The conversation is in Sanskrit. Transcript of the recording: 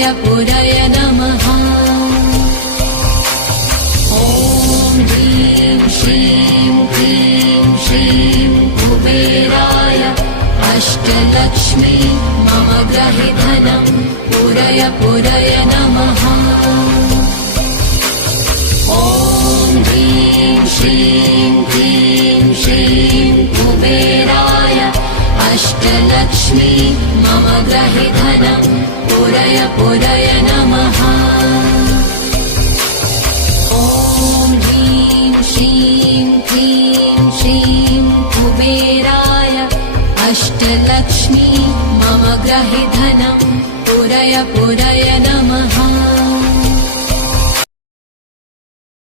पुरय नमः। ॐ ह्रीं श्रीं क्लीं श्रीं कुबेराय अष्टलक्ष्मी मम गृहे धनं पुरय नमः। ॐ ह्रीं श्रीं क्लीं श्रीं कुबेराय अष्टलक्ष्मी मम गृहे धनं पुरय नमः। ॐ ह्रीं श्रीं क्लीं श्रीं कुबेराय अष्टलक्ष्मी मम गृहे धनं पुरय नमः।